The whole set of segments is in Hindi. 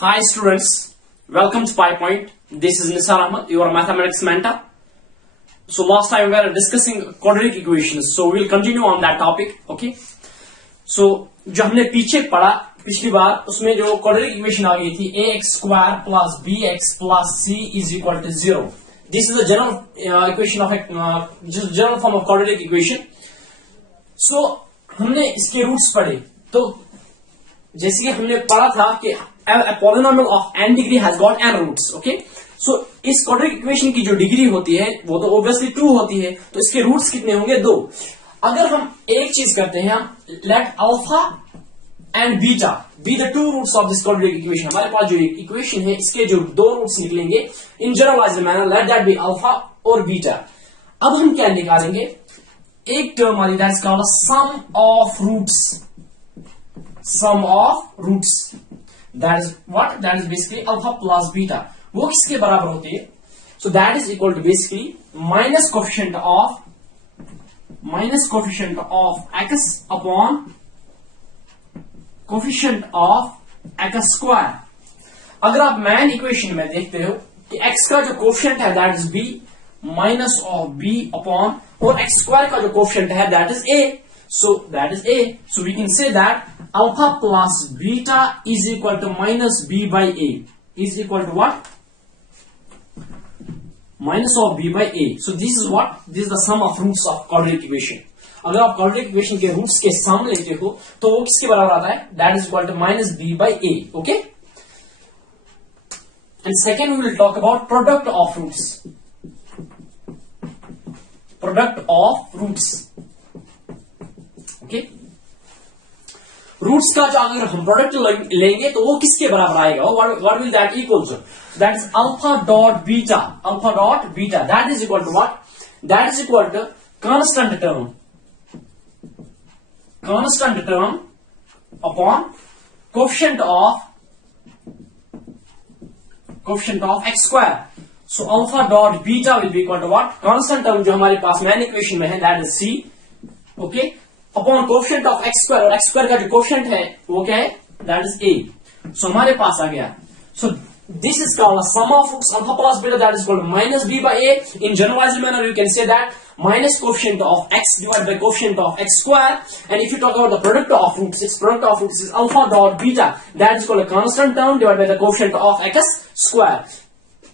Hi students, welcome to PyPoint. This is Nisar Ahmed, your mathematics mentor. So last time we were discussing quadratic equations, so we'll continue on that topic. Okay. So जो हमने पीछे पढ़ा पिछली बार उसमें जो quadratic equation आ गई थी ax square plus bx plus c is equal to 0. This is the general equation of general form of quadratic equation. So हमने इसके रूट्स पढ़े, तो जैसे कि हमने पढ़ा था कि a polynomial of n degree has got n roots. Okay, so इस quadratic equation की जो डिग्री होती है वो तो obviously 2 होती है, तो इसके रूट्स कितने होंगे? 2. अगर हम एक चीज करते हैं, let alpha and beta be the two roots of this quadratic equation. हमारे पास जो इक्वेशन है इसके जो 2 रूट्स निकलेंगे in generalized manner, let that be alpha और beta. अब हम क्या निकालेंगे? एक टर्म वाली that is called a sum of roots. Sum of roots, that is what? That is basically alpha plus beta. वो किसके बराबर होती है? So that is equal to basically minus coefficient of x upon coefficient of x square. अगर आप मैन इक्वेशन में देखते हो कि x का जो कोफिशिएंट है that is b minus of b upon और x square का जो कोफिशिएंट है that is a. So that is a. So we can say that alpha plus beta is equal to minus b by a is equal to what? Minus of b by a. So this is what? This is the sum of roots of quadratic equation. अगर आप quadratic equation के roots के sum लेते हो तो वो किसके बराबर आता है? That is equal to minus b by a. Okay. And second we will talk about product of roots. Product of roots. Okay. Roots का जो अगर हम प्रोडक्ट लेंगे तो वो किसके बराबर आएगा? What will that equal to? That is alpha dot beta that is equal to what? That is equal to constant term upon coefficient of x square. So alpha dot beta will be equal to what? Constant term जो हमारे पास मैन इक्वेशन में है that is c. Okay, upon coefficient of x square, और एक्स स्क्वायर का जो कोफिशिएंट है वो क्या है? That is a. सो हमारे पास आ गया. So this is called sum of roots alpha plus beta that is called minus b by a. In generalized manner you can say that minus coefficient of x divide by coefficient of x square. And if you talk about the product of roots, it's product of roots is alpha dot beta that is called a constant term divide by the coefficient of x square.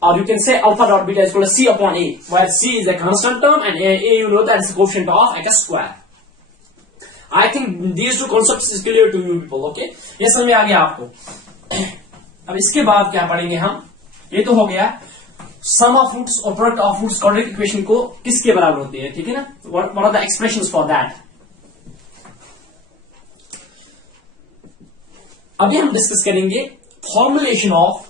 Or you can say alpha dot beta is equal to c upon a, where c is a constant term and a you know that is the coefficient of x square. I think these two concepts is clear to you people. Okay, ये समझ में आ गया आपको. अब इसके बाद क्या पढ़ेंगे हम? ये तो हो गया sum of roots और product of roots quadratic equation को किसके बराबर होती है, ठीक है ना? What are the expressions for that? अभी हम डिस्कस करेंगे formulation of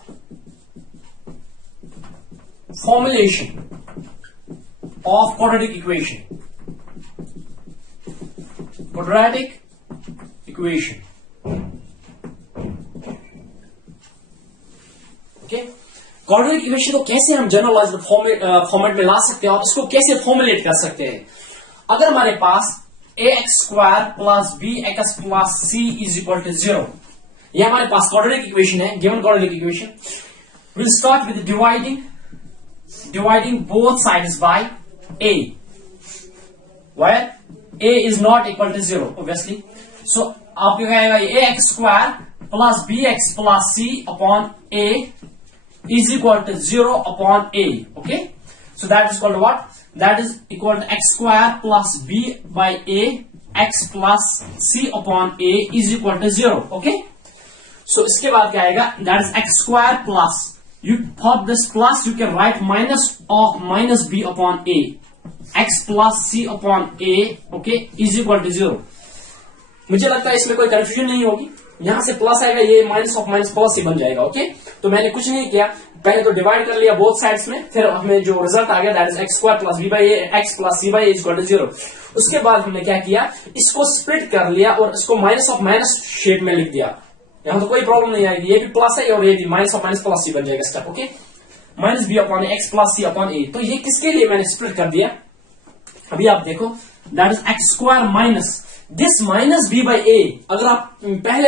quadratic equation. Okay, quadratic equation को कैसे हम जनरलाइज्ड फॉर्मेट में ला सकते हैं और इसको कैसे फॉर्मुलेट कर सकते हैं? अगर हमारे पास ax square plus bx plus c is equal to 0, यह हमारे पास क्वाड्रेटिक इक्वेशन है, given quadratic equation. Will start with dividing both sides by a, where a is not equal to 0 obviously. So आपको क्या आएगा? ax square plus bx plus c upon a is equal to 0 upon a. Okay, so that is equal to what? That is equal to x square plus b by a x plus c upon a is equal to 0. Okay, so इसके बाद क्या आएगा? That is x square plus, you for this plus you can write minus of minus b upon a, x plus c upon a, okay, is equal to 0. मुझे लगता है इसमें कोई कंफ्यूजन नहीं होगी. यहां से प्लस आएगा, ये माइनस ऑफ माइनस प्लस ही बन जाएगा. ओके, तो मैंने कुछ नहीं किया, पहले तो डिवाइड कर लिया बोथ साइड्स में, फिर हमें जो रिजल्ट आ गया that is x square plus b by a x plus c by A is equal to 0. उसके बाद हमने क्या किया? इसको स्प्लिट कर लिया और इसको माइनस ऑफ माइनस शेप में लिख दिया. यहां तो कोई प्रॉब्लम नहीं आएगी, ये भी प्लस है और ये भी minus of minus plus C बन जाएगा step. Okay, minus B upon X plus C upon A. तो ये किसके लिए मैंने स्प्लिट कर दिया? अभी आप देखो, that is x square minus this minus B by A, अगर आप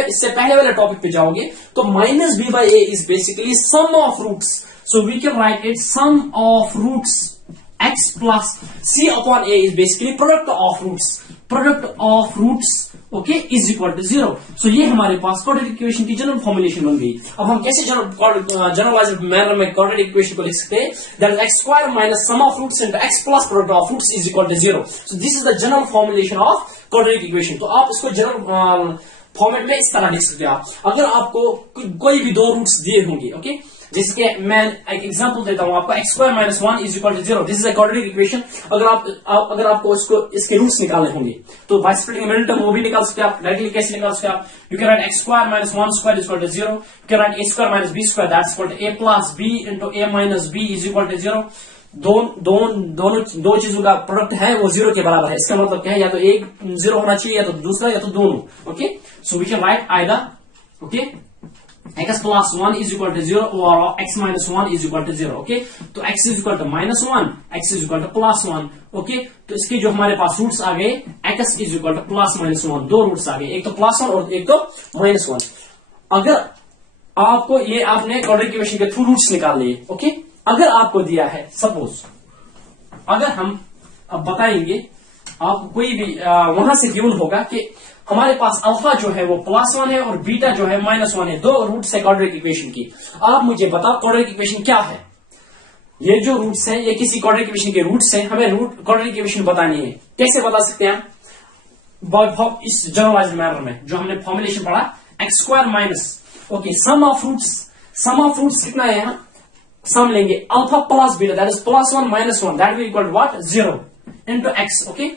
इससे पहले वाले टॉपिक पे जाओगे तो minus B by A is basically sum of roots, so we can write it sum of roots x plus c upon a is basically product of roots okay is equal to 0। So ये हमारे पास क्वाड्रेटिक इक्वेशन की जनरल फॉर्मुलेशन बन गई। अब हम कैसे जनरलाइज्ड मैनर में क्वाड्रेटिक इक्वेशन को लिख सकते हैं, that is x square minus sum of roots into x plus product of roots is equal to 0। So this is the general formulation of quadratic equation. तो आप इसको जनरल फॉर्मेट में इस तरह लिख सकते हो। अगर आपको कोई भी दो रूट्स दिए होंगे, ओके, जिसके मैं एक एग्जांपल देता हूं आपको, x square minus 1 is equal to 0, this is a quadratic equation. अगर आपको इसके रूट्स निकालने होंगे तो बाय स्प्लिटिंग मिडिल टर्म वो भी निकाल सकते हैं आप। डायरेक्टली कैसे निकाल सकते हैं आप, you can write x square minus 1 square is equal to 0, you can write a square minus b square that is equal to a plus b into a minus b is equal to 0। दो चीजों का प्रोडक्ट है वो 0 के बराबर है। इसका मतलब क्या है, या तो एक 0 होना चाहिए या तो दूसरा या तो दोनों। Okay, so we can write either, okay, x plus 1 is equal to 0 or x minus 1 is equal to 0। Okay, तो x is equal to minus 1, x is equal to plus 1। Okay, तो इसके जो हमारे पास रूट्स आ गए x is equal to plus minus 1, दो रूट्स आ गए, एक तो प्लस 1 और एक तो माइनस 1। अगर आपको ये आपने क्वाड्रेटिक इक्वेशन के थ्रू रूट्स निकाल लिए, ओके, अगर आपको दिया है सपोज, अगर हम अब बताएंगे आपको कोई भी वहां से गिवन होगा कि हमारे पास अल्फा जो है वो +1 है और बीटा जो है -1 है, दो रूट्स है क्वाड्रेटिक इक्वेशन की। आप मुझे बताओ क्वाड्रेटिक इक्वेशन क्या है। ये जो रूट्स हैं ये किसी क्वाड्रेटिक इक्वेशन के रूट्स हैं, हमें रूट क्वाड्रेटिक इक्वेशन बतानी है। कैसे बता सकते हैं हम, इस जनरलाइज्ड मैनर में जो हमने फॉर्मुलेशन पढ़ा, x square minus, okay, sum of roots कितना है, यहाँ सम लेंगे alpha plus beta that is +1 -1 that will equal to what, 0 into x, okay,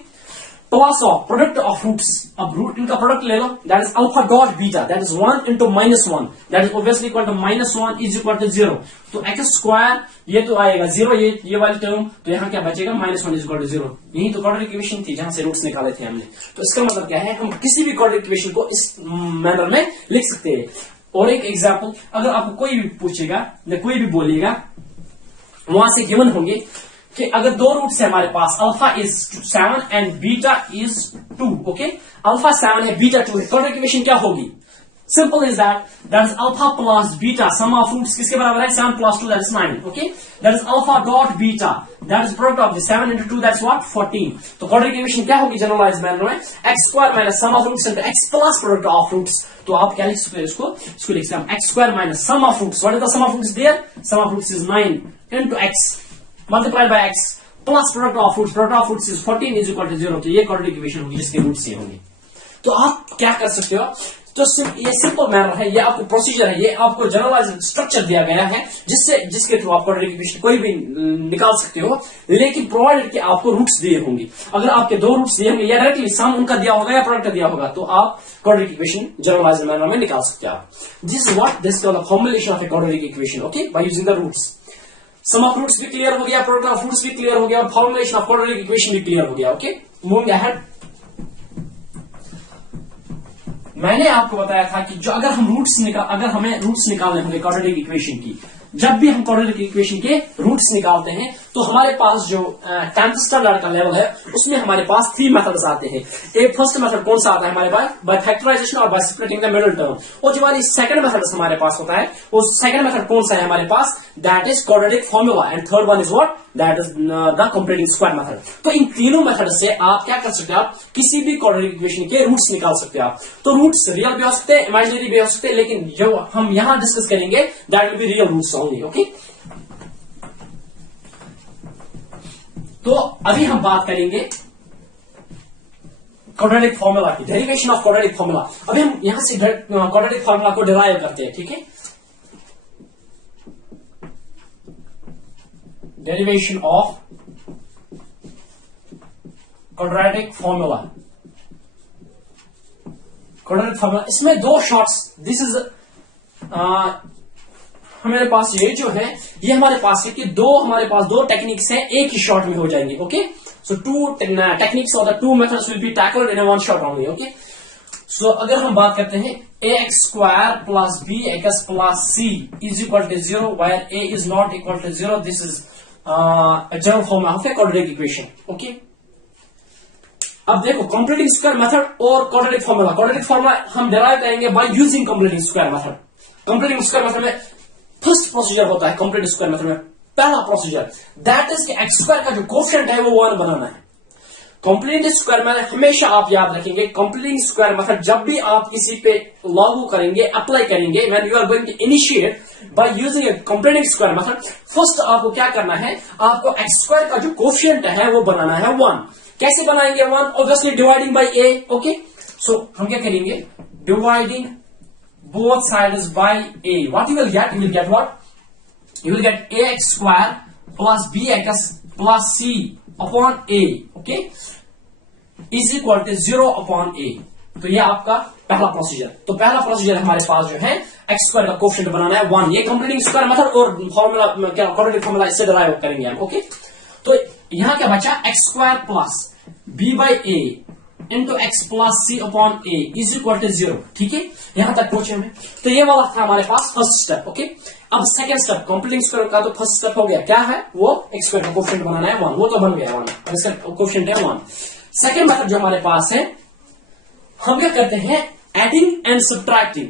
plus of product of roots, अब रूट इनका प्रोडक्ट ले लो, that is alpha dot beta that is 1 into -1 that is obviously equal to -1 is equal to 0। तो x स्क्वायर ये तो आएगा 0, ये वाली टर्म, तो यहाँ क्या बचेगा, -1 इज इक्वल टू 0। यही तो क्वाड्रेटिक इक्वेशन थी जहां से रूट्स निकाले थे हमने। तो इसका मतलब क्या है, हम किसी भी क्वाड्रेटिक इक्वेशन को इस मैनर में लिख सकते हैं। और एक एग्जाम्पल, अगर आपको कोई भी पूछेगा या कोई भी बोलेगा, वहां से गिवन होंगे कि अगर दो रूट्स है हमारे पास, alpha is 7 and beta is 2, okay, alpha 7 है बीटा 2 है, क्वाड्रेटिक इक्वेशन क्या होगी, simple is that is alpha plus beta, sum of roots किसके बराबर है, 7 plus 2 that is 9, okay, that is alpha dot beta that is product of the 7 into 2 that is what, 14। तो क्वाड्रेटिक इक्वेशन क्या होगी जनरलाइज्ड मैनर में, x square minus sum of roots into x plus product of roots. तो आप क्या लिख सकते हैं, इसको लिख सकते हैं x square minus sum of roots, what is the sum of roots there, sum of roots is 9 into x multiplied by x plus product of roots is 14 is equal to 0। तो ये क्वाड्रेटिक इक्वेशन होगी जिसके रूट्स ये होंगे। तो आप क्या कर सकते हो, तो ये सिंपल मैनर है, ये आपको प्रोसीजर है, ये आपको जनरलाइज्ड स्ट्रक्चर दिया गया है जिसके थ्रू आप क्वाड्रेटिक इक्वेशन कोई भी निकाल सकते हो, लेकिन प्रोवाइडेड कि आपको रूट्स दिए होंगे। अगर आपके दो रूट्स दिए होंगे या डायरेक्टली सम उनका दिया होगा या प्रोडक्ट दिया होगा, तो आप क्वाड्रेटिक इक्वेशन जनरलाइज्ड मैनर में निकाल सकते हो। This is what this called the formulation of a quadratic equation, okay, by using the roots. Sum of roots भी क्लियर हो गया, प्रोडक्ट ऑफ रूट्स भी क्लियर हो गया, फॉर्मुलेशन ऑफ क्वाड्रेटिक इक्वेशन भी क्लियर हो गया। ओके, मूविंग अहेड, मैंने आपको बताया था कि जो अगर हमें रूट्स निकालने होंगे क्वाड्रेटिक इक्वेशन की, जब भी हम क्वाड्रेटिक इक्वेशन के रूट्स निकालते हैं तो हमारे पास जो 10th स्टैंडर्ड का लेवल है उसमें हमारे पास 3 मेथड्स आते हैं। एक फर्स्ट मेथड कौन सा आता है हमारे पास, बाय फैक्टराइजेशन और by splitting the middle term. और जो हमारी सेकंड मेथड हमारे पास होता है, वो सेकंड मेथड कौन सा है हमारे पास, that is quadratic formula, and third one is what, that is the completing square method. तो इन तीनों मेथड से आप क्या कर सकते हैं, आप किसी भी क्वाड्रेटिक इक्वेशन के रूट्स निकाल सकते हैं आप। तो रूट्स रियल भी हो सकते हैं, इमेजिनरी भी हो सकते हैं, लेकिन जो हम यहां डिस्कस करेंगे that will be real roots only. Okay, तो अभी हम बात करेंगे क्वाड्रेटिक फॉर्मूला की, डेरिवेशन ऑफ क्वाड्रेटिक फॉर्मूला। अभी हम यहां से क्वाड्रेटिक फॉर्मूला को डिराइव करते हैं, ठीक है। डेरिवेशन ऑफ क्वाड्रेटिक फॉर्मूला, इसमें दो शॉर्ट्स, दिस इज हमारे पास ये जो है ये हमारे पास है कि हमारे पास दो टेक्निक्स हैं, एक ही शॉट में हो जाएंगे। ओके, सो टू टेक्निक्स और the two methods will be tackled in one shot only. Okay, so अगर हम बात करते हैं ax square plus B X plus C is equal to 0 where a is not equal to 0, this is general form of a quadratic equation. Okay, अब देखो कंप्लीटिंग स्क्वायर मेथड और क्वाड्रेटिक फॉर्मूला। क्वाड्रेटिक फॉर्मूला हम डिराइव करेंगे by using completing square method. Completing square method में फर्स्ट प्रोसीजर होता है कंप्लीट स्क्वायर मेथड में, पहला प्रोसीजर दैट इज कि एक्स स्क्वायर का जो कोएफिशिएंट है वो 1 बनाना है। कंप्लीटिंग स्क्वायर मेथड हमेशा आप याद रखेंगे, कंप्लीटिंग स्क्वायर मेथड जब भी आप किसी पे लागू करेंगे, अप्लाई करेंगे, when you are going to initiate by using a completing square method, first आपको क्या करना है, आपको एक्स स्क्वायर का जो कोएफिशिएंट है वो बनाना है 1। कैसे बनाएंगे 1? Obviously dividing by A. Okay, so हम क्या करेंगे, dividing both sides by A. What you will get, you will get what, you will get ax square plus bx plus c upon a, okay, is equal to 0 upon a। तो ये आपका पहला प्रोसीजर। तो पहला प्रोसीजर हमारे पास जो है एक्स स्क्वायर का कोएफिशिएंट बनाना है 1। ये कंप्लीटिंग स्क्वायर मेथड और फॉर्मूला क्या क्वाड्रेटिक फॉर्मूला इससे डिराइव करेंगे हम। ओके, तो यहां क्या बचा, x square plus b by a into x plus C upon a is equal to 0। ठीक है, यहां तक पहुंचे हमें। तो ये वाला था हमारे पास फर्स्ट स्टेप। ओके, अब सेकंड स्टेप कंप्लीटिंग स्क्वायर का तो फर्स्ट स्टेप हो गया, क्या है वो, एक्स स्क्वायर का कोएफिशिएंट बनाना है 1, वो तो बन गया 1, अब इसका कोएफिशिएंट है 1। सेकंड मेथड जो हमारे पास है, हम क्या करते हैं, एडिंग एंड सब्ट्रैक्टिंग।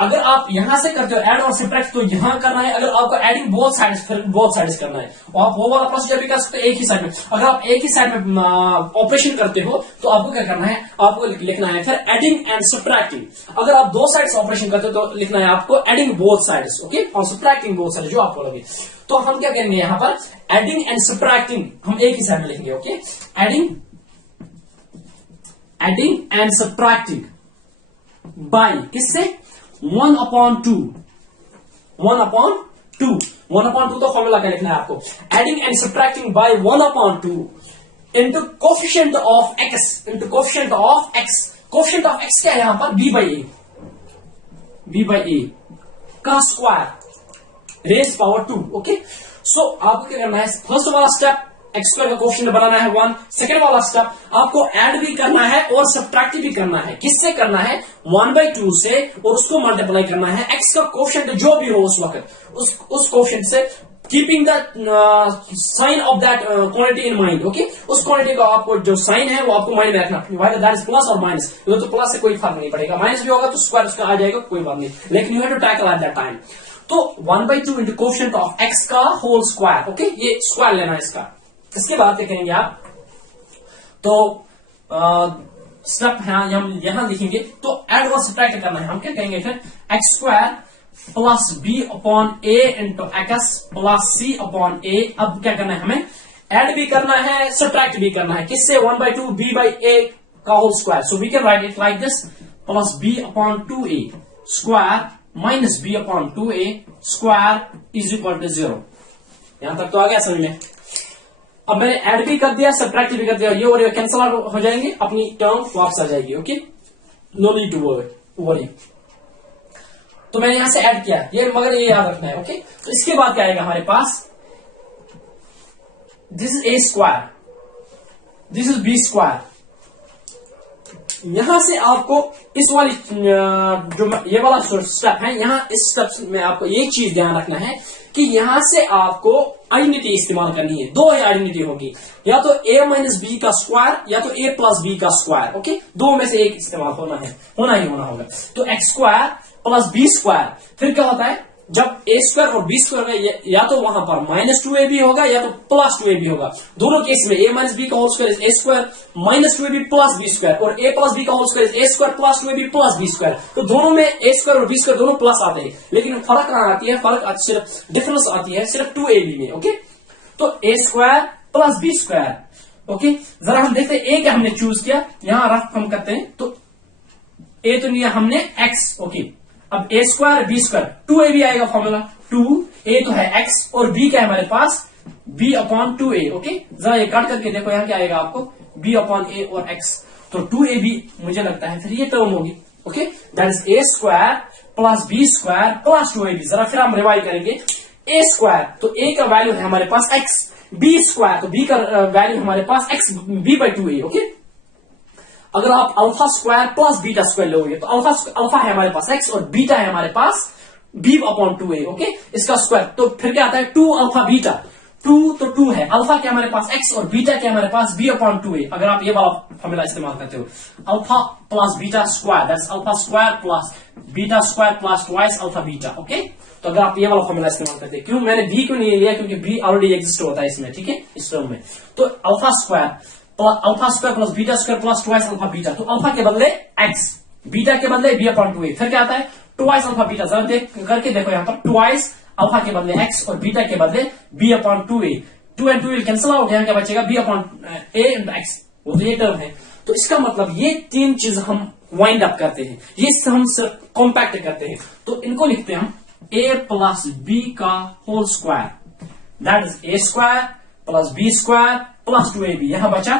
अगर आप यहां से करते हो ऐड और सब्ट्रैक्ट तो यहां करना है, अगर आपको एडिंग बोथ साइड्स, फिर बोथ साइड्स करना है, और आप वो वाला प्रोसीजर भी कर सकते हो एक ही साइड में। अगर आप एक ही साइड में ऑपरेशन करते हो तो आपको क्या करना है, आपको लिखना है फिर एडिंग एंड सब्ट्रैक्टिंग। अगर आप दो साइड से ऑपरेशन करते हो तो लिखना है आपको एडिंग बोथ साइड्स, ओके, और सब्ट्रैक्टिंग बोथ साइड्स, जो आपको लगे। तो हम क्या करेंगे यहां पर, एडिंग एंड सब्ट्रैक्टिंग हम एक ही साइड में लिखेंगे। Okay, adding and subtracting by किससे, 1 upon 2 तो फॉर्मूला क्या लिखना है आपको, adding and subtracting by 1 upon 2 into coefficient of x, into coefficient of x. Coefficient of x क्या है यहां पर, b by a का square raise power 2। Okay, so आपको क्या करना है, फर्स्ट वाला स्टेप एक्स स्क्वायर का कोएफिशिएंट बनाना है 1। सेकंड वाला स्टेप आपको ऐड भी करना है और सब्ट्रैक्ट भी करना है। किससे करना है, 1/2 से, और उसको मल्टीप्लाई करना है एक्स का कोएफिशिएंट जो भी हो उस वक्त, उस कोएफिशिएंट से, keeping the sign of that quantity in mind. Okay, उस क्वांटिटी का आपको जो साइन है वो आपको माइंड में रखना, वाइदर दैट इज प्लस और माइनस। तो प्लस से कोई फर्क नहीं पड़ेगा, माइनस भी होगा तो स्क्वायर उसका आ जाएगा, कोई बात नहीं, लेकिन you have to tackle at that time. तो 1/2 इंटू कोएफिशिएंट ऑफ एक्स का होल स्क्वायर। ओके, ये स्क्वायर लेना है इसका। इसके बाद क्या करेंगे आप, तो स्टेप हम यहां लिखेंगे, तो ऐड और सब्ट्रैक्ट करना है। हम क्या करेंगे फिर, X square plus B upon A into x plus C upon A. अब क्या करना है, हमें ऐड भी करना है, सब्ट्रैक्ट भी करना है। किससे, 1/2 b by a का whole square. So we can write it like this, plus b upon 2a square minus b upon 2a square is equal to 0। यहां तक तो आ गया समझ में। अब मैंने ऐड भी कर दिया, सब्ट्रैक्ट भी कर दिया, ये और ये कैंसिल आउट हो जाएंगे, अपनी टर्म वापस आ जाएगी। Okay, no need to worry. तो मैंने यहां से ऐड किया, ये मगर ये याद रखना है। ओके, तो इसके बाद क्या आएगा हमारे पास, this is A square, this is B square. यहां से आपको इस वाली जो ये वाला स्टेप है, यहां इस स्टेप में आपको एक चीज ध्यान रखना है कि यहां से आपको आइडेंटिटी इस्तेमाल करनी है। दो आइडेंटिटी होगी, या तो a माइनस बी का स्क्वायर या तो a प्लस बी का स्क्वायर। ओके, दो में से एक इस्तेमाल होना ही होगा। तो x square plus b square, फिर क्या होता है, जब ए स्क्वायर और बी स्क्वायर का या तो वहां पर -2ab होगा या तो +2ab होगा। दोनों केस में a माइनस बी का whole square is a square -2ab plus b square, और a प्लस बी का whole square is a square plus 2ab plus b square. तो दोनों में a स्क्वायर और बी स्क्वायर दोनों प्लस आते हैं, लेकिन फर्क कहां आती है, फर्क सिर्फ डिफरेंस आती है सिर्फ 2ab में। ओके, तो a square plus b square. Okay, जरा हम देखते हैं a क्या हमने चूज किया, यहां रफ हम करते हैं, तो a तो लिया हमने x। ओके, अब a square b square 2ab आएगा फॉर्मूला, 2a तो है x और b क्या है हमारे पास, b अपॉन 2a। ओके, जरा ये काट करके देखो यहां क्या आएगा आपको, b अपॉन a और x, तो 2ab मुझे लगता है फिर ये टर्म होगी। Okay, that is a square plus b square plus 2ab। जरा फिर हम रिवाइज करेंगे, a स्क्वायर तो a का वैल्यू है हमारे पास x, b स्क्वायर तो b का वैल्यू हमारे पास x b by 2a। Okay, अगर आप alpha square plus beta square लोगे तो अल्फा है हमारे पास x और बीटा है हमारे पास b अपॉन 2a। ओके, इसका स्क्वायर, तो फिर क्या आता है 2 अल्फा बीटा, 2 तो 2 है, अल्फा क्या हमारे पास x और बीटा क्या हमारे पास b अपॉन 2a। अगर आप ये वाला फॉर्मूला इस्तेमाल करते हो, alpha plus beta square, that's alpha square plus beta square plus twice alpha beta. Okay, तो अगर आप ये वाला फॉर्मूला इस्तेमाल करते हैं, क्यों मैंने b क्यों नहीं लिया, क्योंकि b ऑलरेडी एग्जिस्ट होता है इसमें, ठीक है, इस टर्म में। तो alpha square plus beta square plus twice alpha beta, तो अल्फा के बदले x, बीटा के बदले b अपॉन 2a, फिर क्या आता है ट्वाइस अल्फा बीटा। जरा करके देखो यहाँ पर, ट्वाइस अल्फा के बदले x और बीटा के बदले b upon 2a, 2 and 2 will cancel out, यहाँ क्या बचेगा b upon a into x, वो तो ये टर्म है। तो इसका मतलब ये तीन चीज हम वाइंड अप करते हैं, ये हम कॉम्पैक्ट करते हैं, तो इनको लिखते हैं हम a प्लस b का whole square, that is a square plus b square plus 2ab, यहां बचा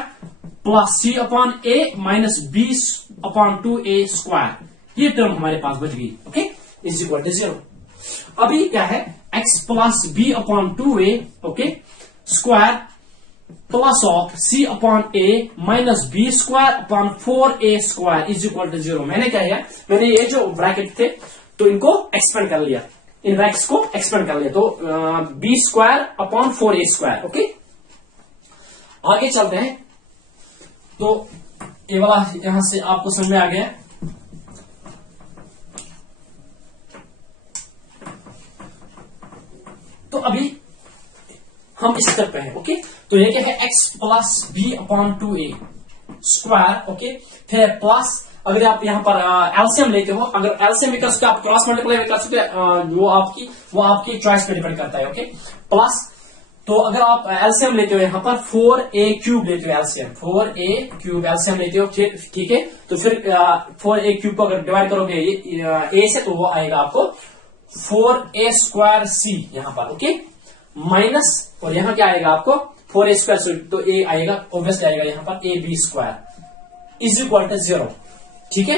plus c upon a minus b upon 2a square, ये टर्म हमारे पास बच गई। Okay, is equal to 0। अभी क्या है, x plus b upon 2a, okay, square plus of c upon a minus b square upon 4a square is equal to 0। मैंने क्या किया, मैंने ये जो ब्रैकेट थे तो इनको एक्सपेंड कर लिया, इन ब्रैकेट्स को एक्सपेंड कर लिया, तो b square upon 4a square. Okay, आगे चलते हैं, तो ये वाला यहां से आपको समझ में आ गया। तो अभी हम इस स्टेप पे हैं। ओके, तो ये क्या है, x plus b upon 2a square, okay, फिर प्लस, अगर आप यहां पर एलसीएम लेते हो, अगर एलसीएम कर सकते आप क्रॉस मल्टीप्लाई कर सकते, वो आपकी चॉइस पे डिपेंड करता है। ओके, प्लस, तो अगर आप एलसीएम लेते हो यहाँ पर 4a क्यूब लेते हो, एलसीएम 4a क्यूब एलसीएम लेते हो, ठीक है, तो फिर 4a क्यूब को अगर डिवाइड करोगे a से, तो वो आएगा आपको 4a स्क्वायर c यहां पर। ओके, माइनस, और यहां क्या आएगा आपको 4a स्क्वायर, तो a आएगा, ऑब्वियसली आएगा यहां पर ab square is equal to 0। ठीक है,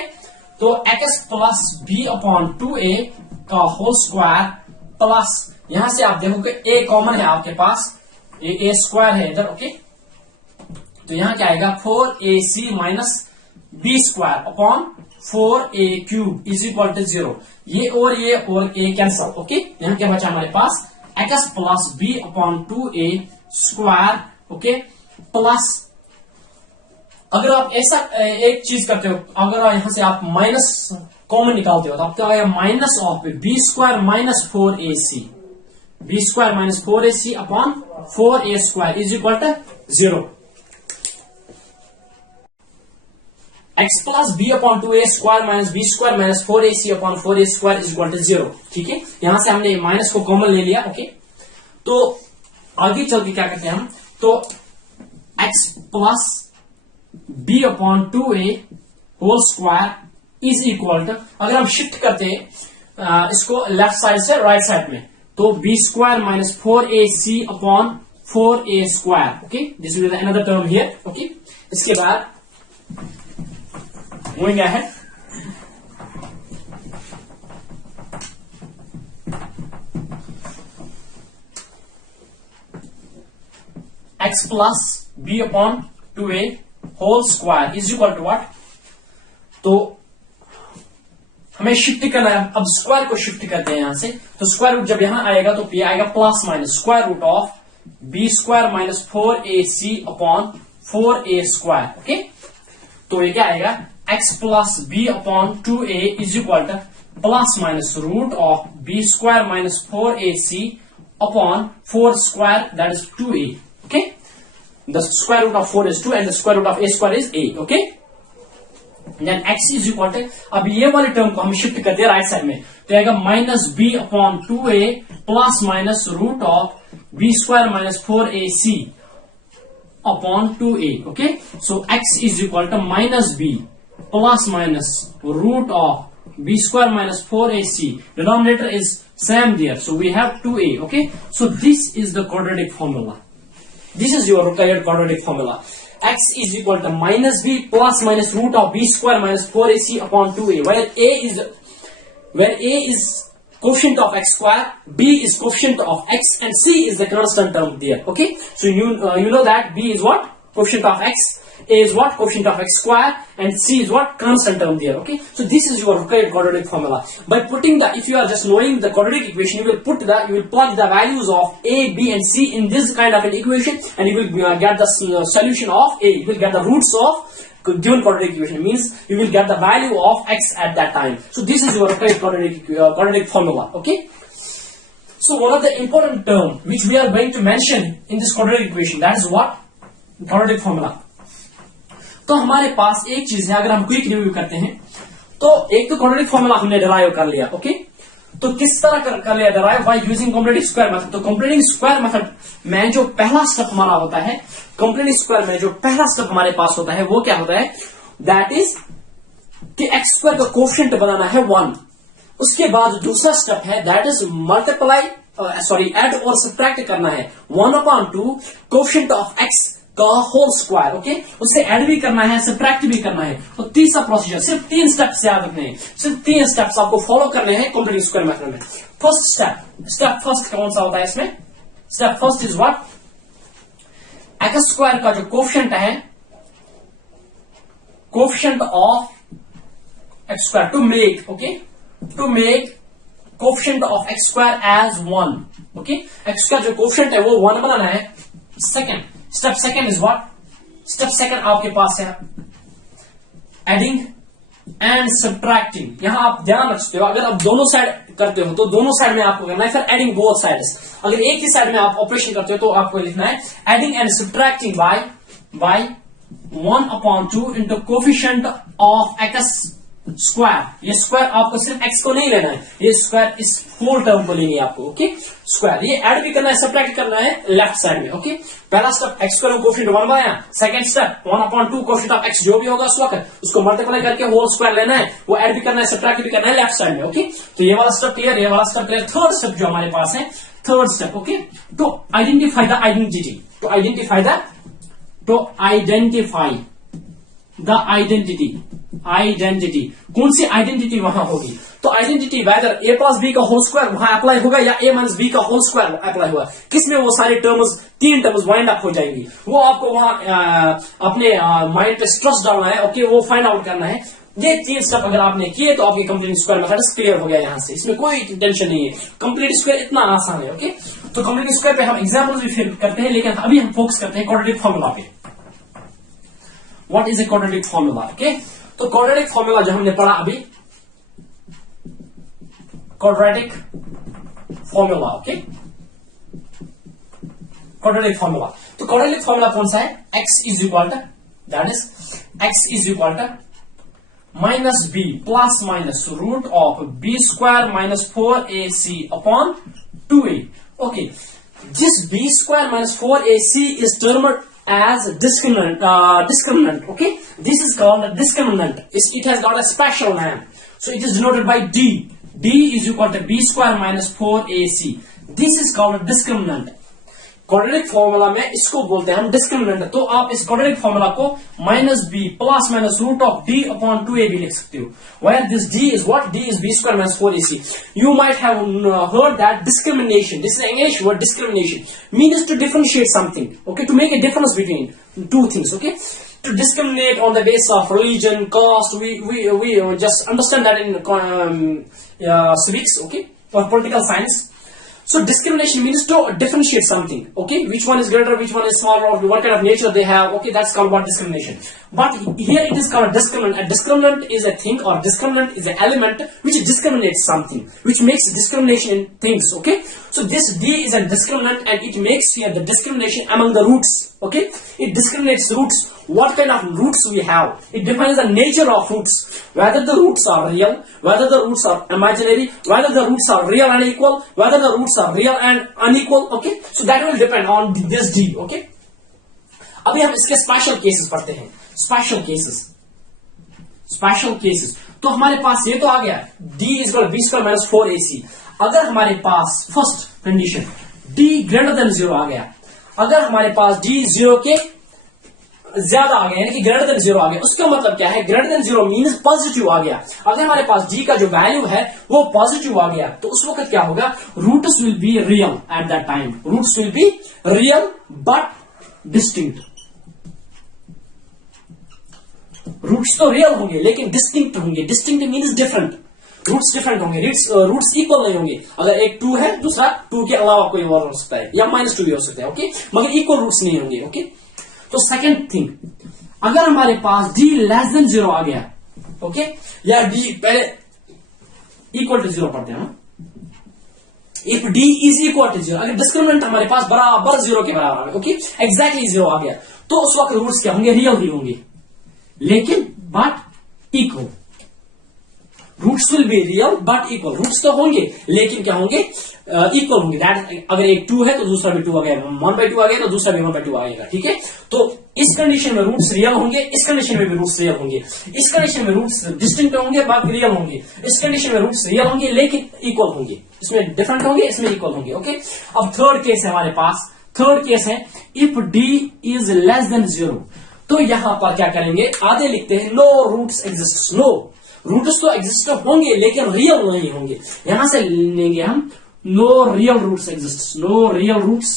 तो x plus b upon 2a का होल स्क्वायर प्लस, यहां से आप देखोगे a कॉमन है आपके पास, a स्क्वायर है इधर। ओके, तो यहां क्या आएगा 4ac minus b square upon 4a cube is equal to 0। ये और a कैंसल। ओके, यहां क्या बचा हमारे पास, x plus b upon 2a square, okay, plus, अगर आप ऐसा एक चीज करते हो, अगर यहां से आप माइनस कॉमन निकालते हो, तो आपका आएगा minus of b square minus 4ac, b square minus 4ac upon 4a square is equal to 0। x plus b upon 2a square minus b square minus 4ac upon 4a square is equal to 0। ठीक है, यहां से हमने माइनस को कॉमन ले लिया। ओके, तो आगे चल के क्या करते हैं हम, तो x plus b upon 2a whole square is equal to, अगर हम शिफ्ट करते हैं इसको लेफ्ट साइड से राइट साइड में, तो b square minus 4ac upon 4a square. Okay, this will be another term here. Okay, इसके बाद moving ahead, x plus b upon 2a whole square is equal to what, तो हमें शिफ्ट करना है, अब स्क्वायर को शिफ्ट करते हैं यहां से, तो स्क्वायर रूट जब यहां आएगा तो p आएगा plus minus square root of b square minus 4ac upon 4a square. Okay, तो ये क्या आएगा, x plus b upon 2a is equal to plus minus root of b square minus 4ac upon 4 square, that is 2a। Okay, the square root of 4 is 2 and the square root of a square is a। Okay, then x is equal to, अब ये वाले टर्म को हम शिफ्ट करते हैं राइट साइड में, तो आएगा minus b upon 2a plus minus root of b square minus 4ac upon 2a। Okay, so x is equal to minus b plus minus root of b square minus 4ac, denominator is same there, so we have 2a. Okay, so this is the quadratic formula, this is your required quadratic formula. X is equal to minus b plus minus root of b square minus 4ac upon 2a, where a is quotient of x square, b is quotient of x, and c is the constant term there. Okay, so you know that b is what, quotient of x, A is what? Coefficient of x square, and C is what? Constant term there. Okay, so this is your required quadratic formula. By putting the, if you are just knowing the quadratic equation, you will plug the values of A, B, and C in this kind of an equation, and you will get the solution of A. You will get the roots of given quadratic equation. It means you will get the value of x at that time. So this is your required quadratic formula. Okay. So one of the important term which we are going to mention in this quadratic equation, that is what? Quadratic formula. तो हमारे पास एक चीज है, अगर हम क्विक रिव्यू करते हैं तो एक तो क्वाड्रेटिक फॉर्मूला हमने डिराइव कर लिया. ओके, तो किस तरह कर लिया derive? Bye using completing square method. तो कंप्लीटिंग स्क्वायर मेथड में जो पहला स्टेप हमारा होता है, कंप्लीटिंग स्क्वायर में जो पहला स्टेप हमारे पास होता है वो क्या होता है? दैट इज कि एक्स स्क्वायर का कोएफिशिएंट बनाना है 1. उसके बाद दूसरा स्टेप है दैट इज मल्टीप्लाई ऐड और सब्ट्रैक्ट करना है 1/2 कोएफिशिएंट ऑफ एक्स का होल स्क्वायर. ओके, उससे ऐड भी करना है, सब्ट्रैक्ट भी करना है. तो तीसरा प्रोसीजर, सिर्फ 3 स्टेप्स याद रखने हैं, सिर्फ 3 स्टेप्स आपको फॉलो करने हैं कंप्लीटिंग स्क्वायर मेथड में. फर्स्ट स्टेप फर्स्ट कौन सा होता है इसमें? Step first is what? X square का जो कोएफिशिएंट है, coefficient of x square to make coefficient of x square as 1. Okay, x square जो कोएफिशिएंट है वो 1 बनाना है. Step second is what? Step second आपके पास है एडिंग एंड सब्ट्रैक्टिंग. यहां आप ध्यान रख सकते हो, अगर आप दोनों साइड करते हो तो दोनों साइड में आपको करना है, फिर एडिंग बोथ साइड्स. अगर एक ही साइड में आप ऑपरेशन करते हो तो आपको लिखना है adding and subtracting by 1/2 into coefficient of x square. ये स्क्वायर आपको सिर्फ एक्स को नहीं लेना है, ये स्क्वायर इस होल टर्म को लेनी है आपको. ओके, स्क्वायर ये ऐड भी करना है, सब्ट्रैक्ट करना है लेफ्ट साइड में. ओके, पहला स्टेप एक्स स्क्वायर को कोएफिशिएंट 1 बनाया. Second step 1/2 coefficient of x जो भी होगा उस वक्त उसको मल्टीप्लाई करके होल स्क्वायर लेना है, वो ऐड भी करना है, सब्ट्रैक्ट भी करना है लेफ्ट साइड में. ओके, तो ये वाला स्टेप क्लियर, ये वाला स्टेप क्लियर. थर्ड स्टेप जो हमारे पास है, third step. Okay, to identify the identity, identity कौन सी आइडेंटिटी वहां होगी? तो identity whether a plus b का होल स्क्वायर वहां अप्लाई होगा या a माइनस बी का होल स्क्वायर अप्लाई होगा, किसमें वो सारे टर्म्स 3 टर्म्स वाइंड अप हो जाएंगी. वो आपको वहां अपने माइंड पे स्ट्रेस डालना है. ओके, वो फाइंड आउट करना है. ये 3 स्टेप अगर आपने किए तो आपकी कंप्लीट स्क्वायर मेथड क्लियर हो गया. यहां से इसमें कोई टेंशन नहीं है, कंप्लीट स्क्वायर इतना आसान है. ओके, तो कंप्लीट स्क्वायर पे हम एग्जाम्पल्स भी फिर करते हैं, लेकिन अभी हम फोकस करते हैं क्वाड्रेटिक फॉर्मूला पे. What is a quadratic formula? Okay, तो क्वाड्रेटिक फॉर्मूला जो हमने पढ़ा अभी, quadratic formula. Okay, quadratic formula. तो क्वाड्रेटिक फॉर्मूला कौन सा है? x is equal to, that is x is equal to minus b plus minus root of b square minus 4ac upon 2a. Okay, this b square minus 4ac is termed as discriminant. Okay, this is called a discriminant. It has got a special name, so it is denoted by d. D is equal to b square minus 4ac. This is called a discriminant. Quadratic formula में इसको बोलते हैं हम डिस्क्रिमिनेंट. तो आप इस क्वाड्रेटिक फॉर्मूला को minus b plus minus root of d upon 2a भी लिख सकते हो. Where this d is what? D is b square minus 4ac. You might have heard that discrimination, this is an English word, discrimination means to differentiate something. Okay, to make a difference between two things. Okay, to discriminate on the basis of religion, caste. We just understand that in civics. Okay, or political science. So discrimination means to differentiate something. Okay, which one is greater, which one is smaller, or what kind of nature they have. Okay, that's called what discrimination. But here it is called a discriminant. A discriminant is a thing, or discriminant is an element which discriminates something, which makes discrimination in things. Okay, so this D is a discriminant, and it makes here the discrimination among the roots. Okay, it discriminates roots. What kind of roots we have? It defines the nature of roots. Whether the roots are real, whether the roots are imaginary, whether the roots are real and equal, whether the roots are real and unequal. Okay, so that will depend on this D. Okay, अभी हम इसके स्पेशल केसेस पढ़ते हैं. Special cases. तो हमारे पास ये तो आ गया d is equal to b square minus 4ac. अगर हमारे पास first condition d greater than 0 आ गया, अगर हमारे पास d 0 के ज्यादा आ गया, यानी कि ग्रेटर देन 0 आ गया, उसका मतलब क्या है? ग्रेटर देन 0 मीन्स पॉजिटिव आ गया. अगर हमारे पास d का जो वैल्यू है वो पॉजिटिव आ गया तो उस वक्त क्या होगा? Roots will be real at that time. Roots will be real but distinct. Roots तो रियल होंगे लेकिन डिस्टिंक्ट होंगे। Distinct means different, roots different होंगे, रूट्स इक्वल नहीं होंगे। अगर एक 2 है, दूसरा 2 के अलावा कोई और हो सकता है, या -2 भी हो सकता है, ओके, मगर इक्वल रूट्स नहीं होंगे, ओके। तो सेकंड थिंग, अगर हमारे पास d लेस देन 0 आ गया, ओके, या d पहले इक्वल टू 0 पढ़ते हैं, if d is equal to 0, अगर डिस्क्रिमिनेंट हमारे पास बराबर 0 के बराबर है, ओके, एग्जैक्टली 0 आ गया, तो उस वक्त रूट्स क्या होंगे, रियल ही होंगे, लेकिन but equal. Roots will be real but equal, roots तो होंगे लेकिन क्या होंगे, इक्वल होंगे। दैट अगर एक 2 है तो दूसरा भी 2 आ गया, 1/2 आ गया तो दूसरा भी 1/2 आएगा, ठीक है। तो इस कंडीशन में रूट्स रियल होंगे, इस कंडीशन में भी रूट्स रियल होंगे, इस कंडीशन में रूट्स डिस्टिंक्ट होंगे बाकी रियल होंगे, इस कंडीशन में रूट्स रियल होंगे लेकिन इक्वल होंगे, इसमें डिफरेंट होंगे, इसमें इक्वल होंगे, ओके। अब थर्ड केस है हमारे पास, थर्ड केस है if d is less than 0, तो यहां पर क्या करेंगे, आधे लिखते हैं no roots exist, no roots तो एग्जिस्ट होंगे लेकिन रियल नहीं होंगे, यहां से लेंगे हम no real roots exist, no real roots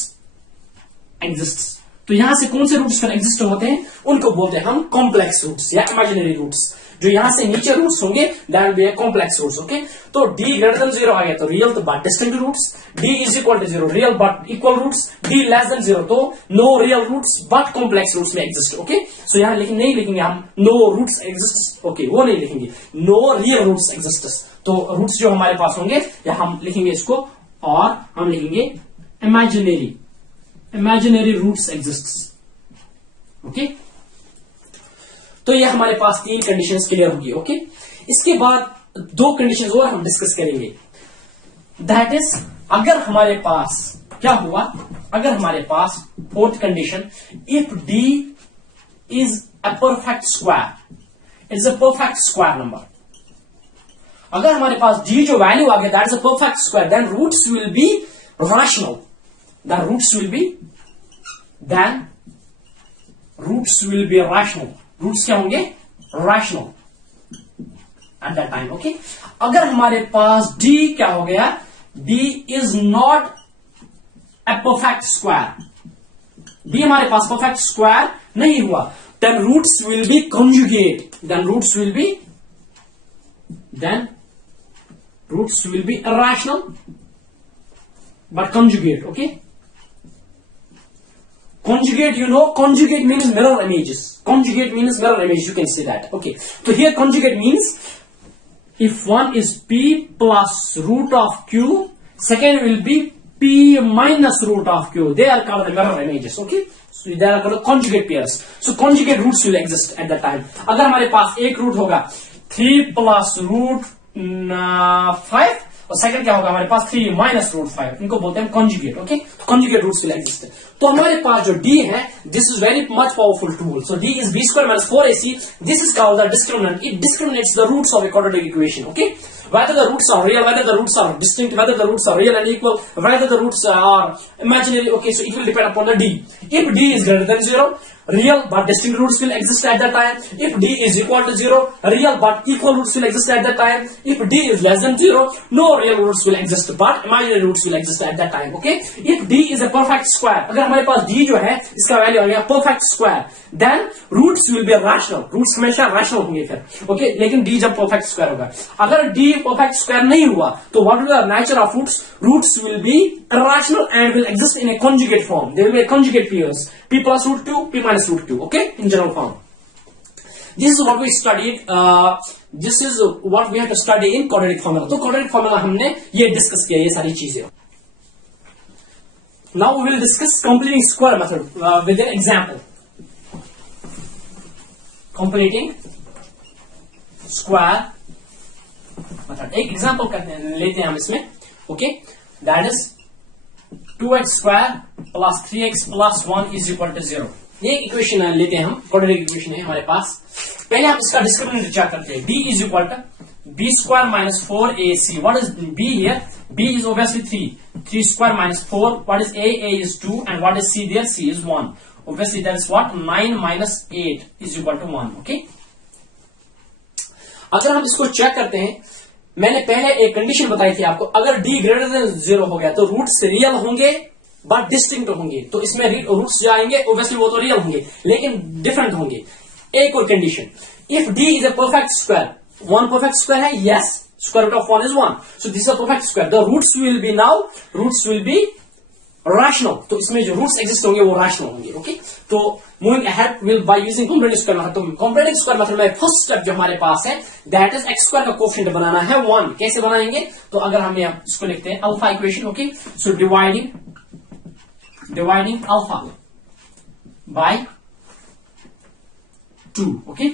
exist. तो यहां से कौन से रूट्स पर एग्जिस्ट होते हैं, उनको बोलते हैं हम कॉम्प्लेक्स रूट्स या इमेजिनरी रूट्स। जो यहां से नीचे रूट्स होंगे that will be complex roots, okay. तो d ग्रेटर देन 0 आ गया तो real but distinct roots, d is equal to 0 real but equal roots, d less than 0 तो no real roots but complex roots में एग्जिस्ट, ओके। सो यहां लेकिन नहीं लिखेंगे हम नो रूट्स एग्जिस्ट, ओके, वो नहीं लिखेंगे, नो रियल रूट्स एग्जिस्ट। तो रूट्स जो हमारे पास होंगे या हम लिखेंगे इसको, और हम लिखेंगे इमेजिनरी रूट्स एग्जिस्ट, ओके। तो ये हमारे पास 3 कंडीशंस क्लियर होगी, ओके। इसके बाद 2 कंडीशंस और हम डिस्कस करेंगे, दैट इज अगर हमारे पास क्या हुआ, अगर हमारे पास fourth condition, if d is a perfect square, it's a perfect square number, अगर हमारे पास d जो वैल्यू आ गया that is a perfect square, then roots will be rational, then roots will be rational, roots क्या होंगे, rational at that time, okay. अगर हमारे पास d क्या हो गया, d is not a perfect square, d हमारे पास परफेक्ट स्क्वायर नहीं हुआ, then roots will be conjugate, then roots will be irrational but conjugate, okay. Conjugate, you know, conjugate means mirror images. Conjugate means mirror image, you can say that, okay. So here conjugate means if one is p plus root of q, second will be p minus root of q, they are called the mirror images, okay. So they are called conjugate pairs. So conjugate roots will exist at that time. अगर हमारे पास एक रूट होगा 3 plus root 5 और सेकंड क्या होगा हमारे पास 3 माइनस रूट 5, इनको बोलते हैं conjugate, okay. Conjugate roots will exist. तो हमारे पास जो d है, this is very much powerful tool. So d is b square minus 4ac, this is called the discriminant, it discriminates the roots of a quadratic equation, okay. Whether the roots are real, whether the roots are distinct, whether the roots are real and equal, whether the roots are imaginary, okay. So it will depend upon the d. If d is greater than 0, real but distinct roots will exist at that time. If d is equal to 0, real but equal roots will exist at that time. If d is less than 0, no real roots will exist but imaginary roots will exist at that time, okay. If d is a perfect square, अगर हमारे पास d जो है इसका वैल्यू आ गया perfect square, then roots will be rational, roots हमेशा rational होंगे फिर, okay. लेकिन d जब perfect square होगा, अगर d perfect square नहीं हुआ तो what will be the nature of roots? Roots will be irrational and will exist in a conjugate form. They will be a conjugate pairs, p plus root 2, p minus root 2, okay, in general form. This is what we studied. This is what we have to study in quadratic formula. तो quadratic formula हमने ये discuss किया, ये सारी चीजें. Now we will discuss completing square method with an example. Completing square method. एक example लेते हैं हम इसमें, okay. That is 2x square plus 3x plus 1 is equal to 0. ये एक इक्वेशन लेते हैं हम, क्वाड्रेटिक इक्वेशन है हमारे पास। पहले हम इसका डिस्क्रिमिनेंट चेक करते हैं। b is equal to b square minus 4ac. What is b here? b is obviously 3. 3 square minus 4. What is a? a is 2. And what is c there? c is 1. Obviously that is what? 9 minus 8 is equal to 1. Okay. अगर हम इसको चेक करते हैं, मैंने पहले एक कंडीशन बताई थी आपको, अगर d ग्रेटर देन 0 हो गया तो रूट्स रियल होंगे बट डिस्टिंक्ट होंगे। तो इसमें रूट्स जो आएंगे ऑब्वियसली वो तो रियल होंगे लेकिन डिफरेंट होंगे। एक और condition, if d is a perfect square, 1 perfect square है, yes, square root of 1 is 1, so this is a perfect square, the roots will be rational, तो इसमें जो रूट्स एग्जिस्ट होंगे वो रैशनल होंगे, ओके। तो moving ahead will by using comprehensive square method, तो कॉम्प्रेहेंसिव स्क्वायर मेथड में फर्स्ट स्टेप जो हमारे पास है दैट इज एक्स स्क्वायर का कोएफिशिएंट बनाना है 1। कैसे बनाएंगे, तो अगर हम इसको लिखते हैं alpha equation, okay, so dividing alpha by 2, okay.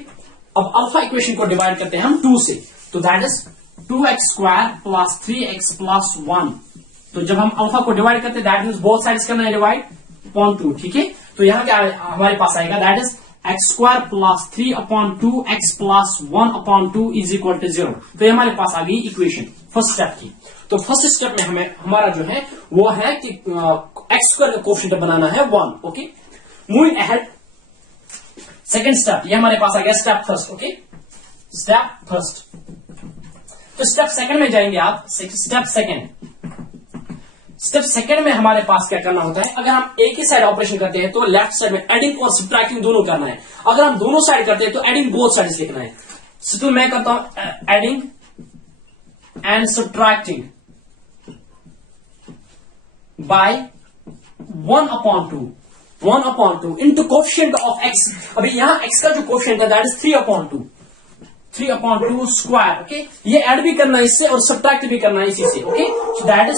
अब अल्फा इक्वेशन को डिवाइड करते हैं हम 2 से, तो that is 2x square plus 3x plus 1, तो जब हम अल्फा को डिवाइड करते हैं दैट मीन्स बोथ साइड्स करना है डिवाइड अपॉन 2, ठीक है। तो यहां क्या हमारे पास आएगा, that is x square plus 3 upon 2 x plus 1 upon 2 is equal to 0। तो ये हमारे पास आ गई इक्वेशन फर्स्ट स्टेप की। तो फर्स्ट स्टेप में हमें हमारा जो है वो है कि एक्स स्क्वायर का कोएफिशिएंट बनाना है 1, okay. Moving ahead second step, ये हमारे पास आ गया step first, okay, step first. तो स्टेप सेकंड में जाएंगे आप, स्टेप सेकंड में हमारे पास क्या करना होता है, अगर हम एक ही साइड ऑपरेशन करते हैं तो लेफ्ट साइड में एडिंग और सब्ट्रैक्टिंग दोनों करना है, अगर हम दोनों साइड करते हैं तो एडिंग बोथ साइड्स लिखना है। तो मैं करता हूं adding and subtracting by 1 upon 2 into coefficient of x. अभी यहां एक्स का जो कोएफिशिएंट है that is 3 upon 2 square, okay. ये ऐड भी करना है इससे और सब्ट्रैक्ट भी करना है इसी से, ओके। सो दैट इज,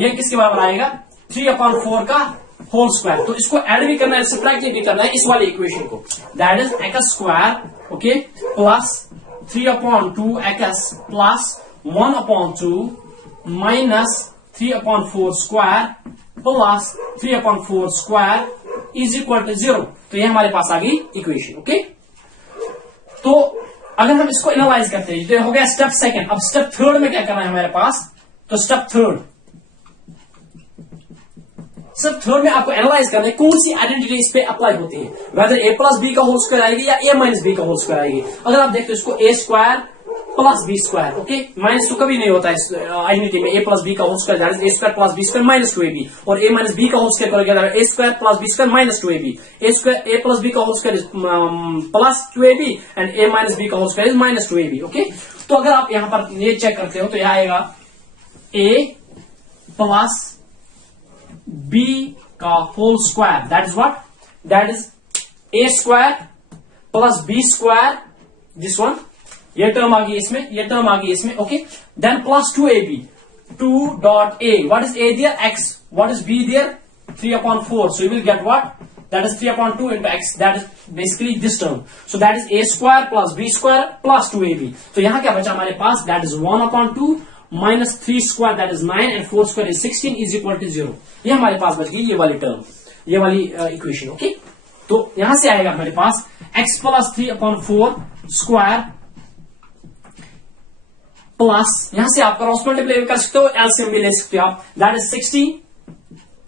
ये किसके बराबर आएगा, 3 अपॉन 4 का होल स्क्वायर। तो इसको ऐड भी करना है, सब्ट्रैक्ट भी करना है इस वाले इक्वेशन को, that is x square, okay, plus 3 upon 2 x plus 1 upon 2 minus 3 upon 4 square plus 3 upon 4 square is equal to 0। तो ये हमारे पास आ गई इक्वेशन, ओके। तो अगर हम इसको एनालाइज करते हैं, तो हो गया स्टेप सेकंड। अब स्टेप थर्ड में क्या करना है हमारे पास, तो स्टेप थर्ड में आपको एनालाइज करना है कौन सी आइडेंटिटी इस पे अप्लाई होती है, वेदर a प्लस बी का होल स्क्वायर आएगी या a माइनस बी का होल स्क्वायर आएगी। अगर आप देखते हो इसको a square plus b square, okay, minus तो कभी नहीं होता इस आइडेंटिटी में, a प्लस बी का whole square that is a square plus b square minus 2ab, और a माइनस बी का होल स्क्वायर करोगे that is a square plus b square minus 2ab, a plus b का whole square is plus 2ab and a minus b का whole square is minus 2ab, okay. तो अगर आप यहां पर ये चेक करते हो तो यह आएगा a प्लस b का whole square, that is what, that is a square plus b square, this one, ये टर्म आ गई इसमें, ओके। Then plus 2ab, 2 dot a, what is a there, x, what is b there, 3 upon 4, so you will get what, that is 3 upon 2 into x, that is basically this term, so that is a square plus b square plus 2ab। तो यहां क्या बचा हमारे पास, that is 1 upon 2 minus 3 square that is 9 and 4 square is 16 is equal to 0। ये हमारे पास बच गई ये वाली टर्म, ये वाली इक्वेशन, ओके। तो यहां से आएगा हमारे पास x plus 3 upon 4 square plus, यहां से आप क्रॉस मल्टीप्लाई कर सकते हो, एलसीएम भी ले सकते हो आप, that is 16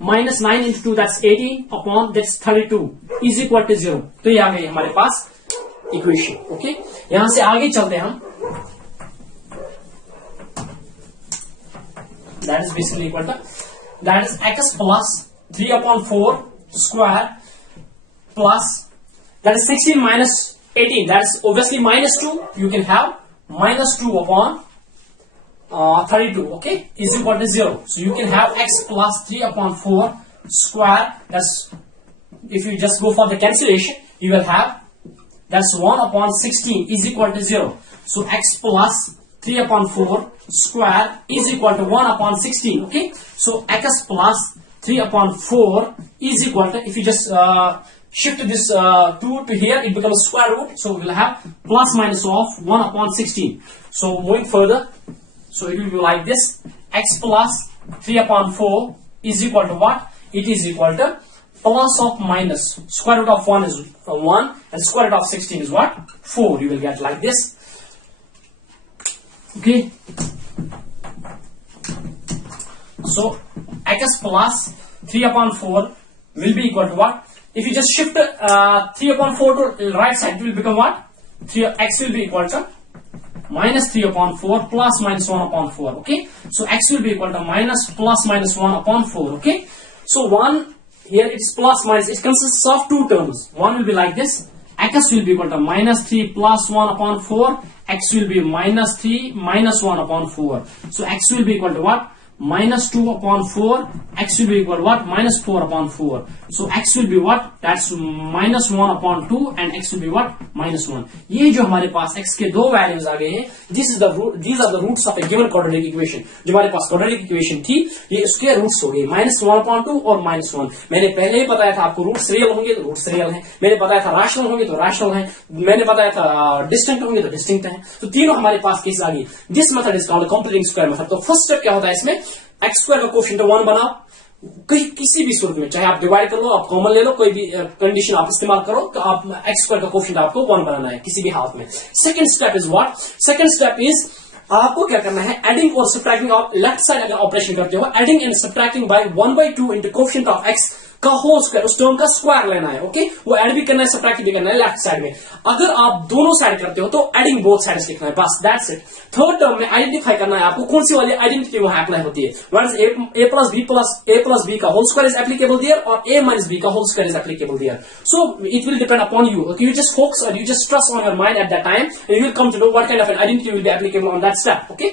minus 9 into 2 that's 18 upon that's 32 is equal to 0। तो ये आ गई हमारे पास इक्वेशन, ओके। यहां से आगे चलते हैं हम, that is basically equal to, that is x plus 3 upon 4 square plus, that is 16 minus 18, that is obviously minus 2, you can have minus 2 upon 32, okay, is equal to 0. So you can have x plus 3 upon 4 square, that's, if you just go for the cancellation, you will have, that's 1 upon 16 is equal to 0. So x plus 3 upon 4 square is equal to 1 upon 16, okay. So x plus 3 upon 4 is equal to, if you just shift this 2 to here, it becomes square root, so we will have plus minus of 1 upon 16. So moving further, so it will be like this, x plus 3 upon 4 is equal to what? It is equal to plus of minus, square root of 1 is 1 and square root of 16 is what? 4. You will get like this, okay. So x plus 3 upon 4 will be equal to what? If you just shift 3 upon 4 to right side, it will become what? X will be equal to minus 3 upon 4 plus minus 1 upon 4, okay. So x will be equal to minus plus minus 1 upon 4, okay. So 1 here, it's plus minus, it consists of two terms. One will be like this x will be equal to minus 3 plus 1 upon 4. X will be minus 3 minus 1 upon 4. So x will be equal to what? Minus 2 upon 4. X will be equal to what? Minus 4 upon 4. So x will be what? That's minus 1 upon 2 and x will be what? Minus 1. ये जो हमारे पास x के दो वैल्यूज आ गए हैं, these are the roots of a given quadratic equation. जो हमारे पास quadratic equation थी, ये उसके रूट्स हो गए minus 1 upon 2 और minus 1. मैंने पहले ही बताया था आपको रूट्स रियल होंगे तो रूट्स रियल हैं, मैंने बताया था रैशनल होंगे तो रैशनल हैं, मैंने बताया था डिस्टिंक्ट होंगे तो डिस्टिंक्ट हैं. तो तीनों हमारे पास केस आ गई. This method is called completing square method. तो फर्स्ट स्टेप क्या होता है इसमें? एक्स स्क्वायर का कोफिशिएंट 1 बनाओ, किसी भी सूरत में, चाहे आप डिवाइड कर लो, आप कॉमन ले लो, कोई भी कंडीशन आप इस्तेमाल करो, तो आप एक्स स्क्वायर का कोफिशिएंट आपको 1 बनाना है किसी भी हालत में. Second step is what? Second step is आपको क्या करना है? एडिंग और सब्ट्रैक्टिंग. आप लेफ्ट साइड अगर ऑपरेशन करते हो, adding and subtracting by 1/2 into coefficient of x का होल स्क्वायर, उस टर्म का स्क्वायर लेना है. ओके, वो ऐड भी करना है, सब्ट्रैक्ट भी करना है लेफ्ट साइड में. अगर आप दोनों साइड करते हो तो एडिंग बोथ साइड्स लिखना है, बस दैट्स इट. थर्ड टर्म में आइडेंटिफाई करना है आपको कौन सी वाली आइडेंटिटी वहां अप्लाई होती है. What is a plus b का whole square is applicable there or a minus b का whole square is applicable there. So it will depend upon you. Okay, you just focus or you just trust on your mind at that time and you will come to know what kind of an identity will be applicable on that step. Okay.